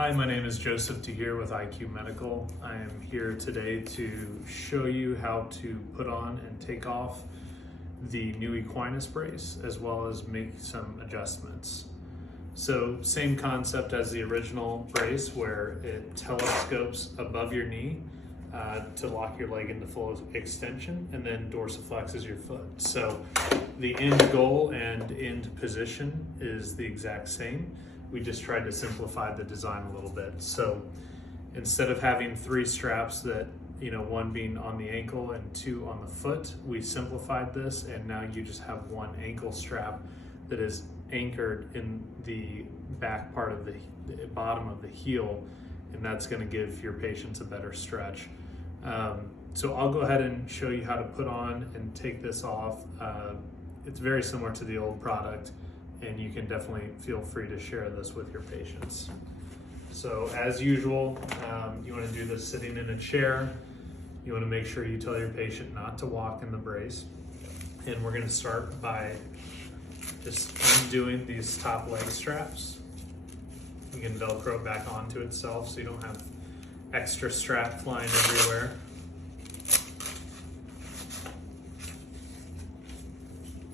Hi, my name is Joseph here with IQ Medical. I am here today to show you how to put on and take off the new Equinus Brace, as well as make some adjustments. So same concept as the original brace, where it telescopes above your knee to lock your leg into full extension, and then dorsiflexes your foot. So the end goal and end position is the exact same. We just tried to simplify the design a little bit. So instead of having 3 straps that, one being on the ankle and 2 on the foot, we simplified this, and now you just have 1 ankle strap that is anchored in the back part of the bottom of the heel, and that's going to give your patients a better stretch. So I'll go ahead and show you how to put on and take this off. It's very similar to the old product, and you can definitely feel free to share this with your patients. So as usual, you want to do this sitting in a chair. You want to make sure you tell your patient not to walk in the brace. And we're going to start by just undoing these top leg straps. You can Velcro back onto itself so you don't have extra strap flying everywhere.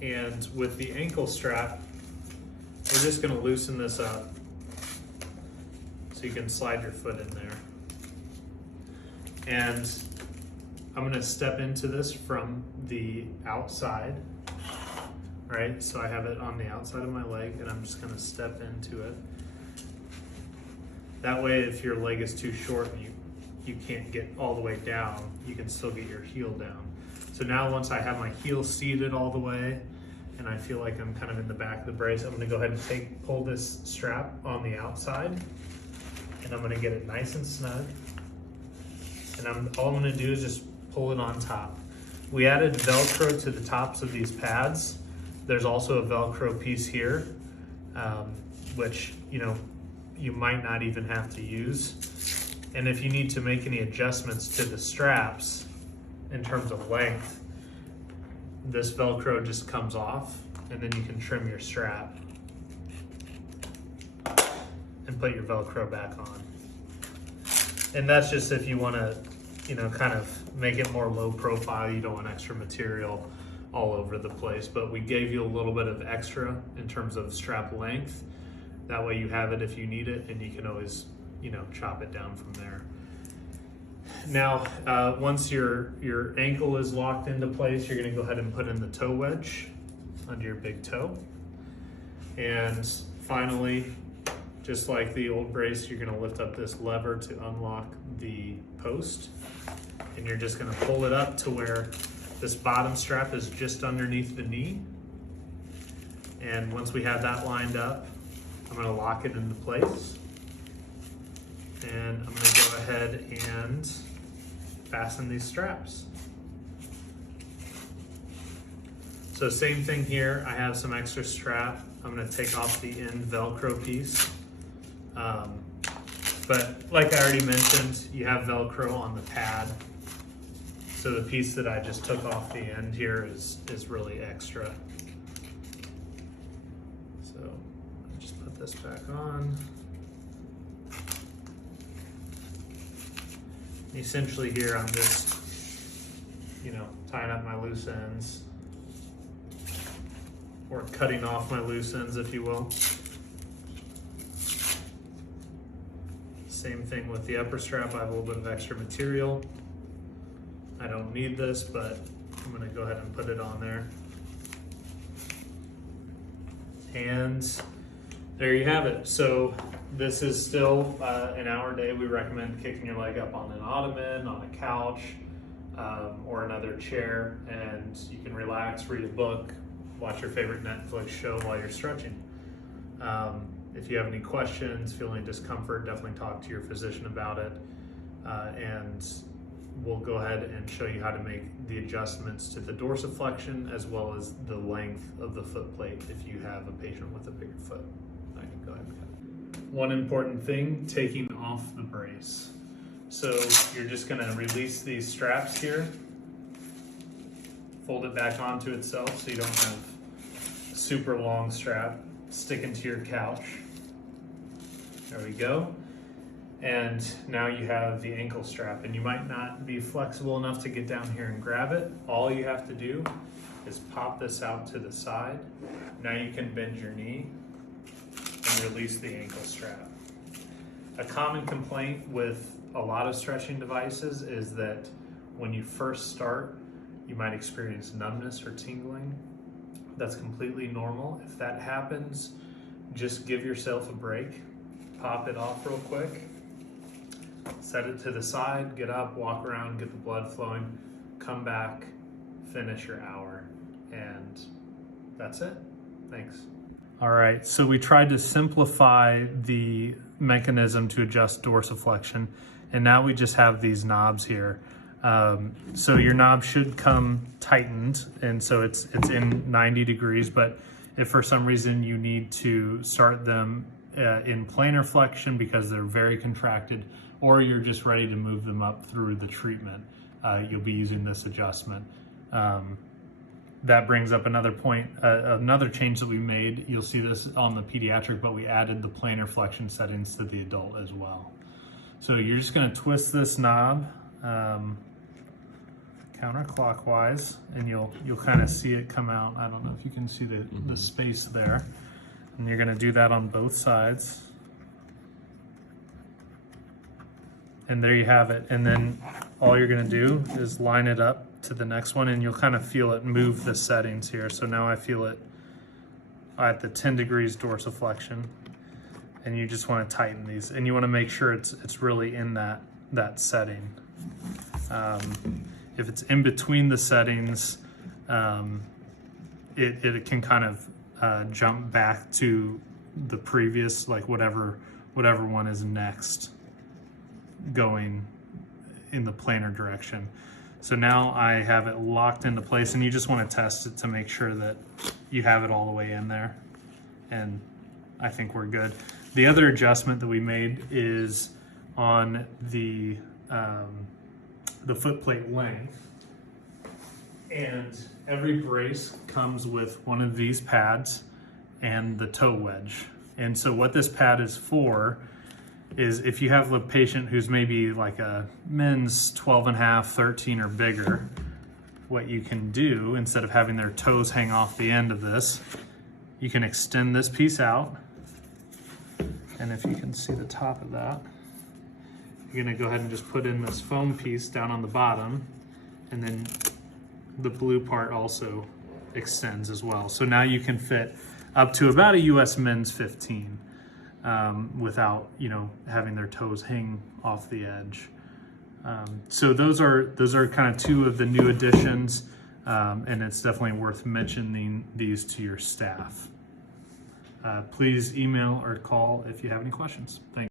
And with the ankle strap, we're just going to loosen this up so you can slide your foot in there. And I'm going to step into this from the outside, right? So I have it on the outside of my leg, and I'm just going to step into it. That way, if your leg is too short and you can't get all the way down, you can still get your heel down. So now once I have my heel seated all the way, and I feel like I'm kind of in the back of the brace, I'm gonna go ahead and pull this strap on the outside, and I'm gonna get it nice and snug. And all I'm gonna do is just pull it on top. We added Velcro to the tops of these pads. There's also a Velcro piece here, which you might not even have to use. And if you need to make any adjustments to the straps in terms of length, this Velcro just comes off, and then you can trim your strap and put your Velcro back on. And that's just if you want to, kind of make it more low profile. You don't want extra material all over the place, but we gave you a little bit of extra in terms of strap length. That way you have it if you need it, and you can always, chop it down from there. Now, once your ankle is locked into place, you're going to go ahead and put in the toe wedge under your big toe. And finally, just like the old brace, you're going to lift up this lever to unlock the post. And you're just going to pull it up to where this bottom strap is just underneath the knee. And once we have that lined up, I'm going to lock it into place. And I'm going to go ahead and fasten these straps. So same thing here, I have some extra strap. I'm going to take off the end Velcro piece. But like I already mentioned, you have Velcro on the pad. So the piece that I just took off the end here is really extra. So I'll just put this back on. Essentially here I'm just, tying up my loose ends, or cutting off my loose ends, if you will. Same thing with the upper strap. I have a little bit of extra material. I don't need this, but I'm going to go ahead and put it on there. And there you have it. So this is still an hour a day. We recommend kicking your leg up on an ottoman, on a couch, or another chair, and you can relax, read a book, watch your favorite Netflix show while you're stretching. If you have any questions, feel any discomfort, definitely talk to your physician about it. And we'll go ahead and show you how to make the adjustments to the dorsiflexion, as well as the length of the foot plate if you have a patient with a bigger foot. I can go ahead and cut it. One important thing, taking off the brace. So you're just going to release these straps here, fold it back onto itself so you don't have a super long strap sticking to your couch. There we go. And now you have the ankle strap, and you might not be flexible enough to get down here and grab it. All you have to do is pop this out to the side. Now you can bend your knee and release the ankle strap. A common complaint with a lot of stretching devices is that when you first start, you might experience numbness or tingling. That's completely normal. If that happens, just give yourself a break. Pop it off real quick. Set it to the side, get up, walk around, get the blood flowing, come back, finish your hour, and that's it. Thanks. All right, so we tried to simplify the mechanism to adjust dorsiflexion, and now we just have these knobs here. So your knob should come tightened, and so it's in 90 degrees, but if for some reason you need to start them in planar flexion because they're very contracted, or you're just ready to move them up through the treatment, you'll be using this adjustment. That brings up another point, another change that we made. You'll see this on the pediatric, but we added the planar flexion settings to the adult as well. So you're just gonna twist this knob counterclockwise, and you'll kind of see it come out. I don't know if you can see the space there. And you're gonna do that on both sides. And there you have it. And then all you're gonna do is line it up to the next one, and you'll kind of feel it move the settings here. So now I feel it at the 10 degrees dorsiflexion, and you just want to tighten these, and you want to make sure it's really in that setting. If it's in between the settings, it can kind of jump back to the previous, like whatever one is next, going in the planar direction. So now I have it locked into place, and you just want to test it to make sure that you have it all the way in there, and I think we're good. The other adjustment that we made is on the foot plate length, and every brace comes with one of these pads and the toe wedge. And so what this pad is for is if you have a patient who's maybe like a men's 12.5, 13 or bigger, what you can do, instead of having their toes hang off the end of this, you can extend this piece out. And if you can see the top of that, you're gonna go ahead and just put in this foam piece down on the bottom, and then the blue part also extends as well. So now you can fit up to about a US men's 15. Without having their toes hang off the edge. So those are kind of two of the new additions, and it's definitely worth mentioning these to your staff. Please email or call if you have any questions. Thanks.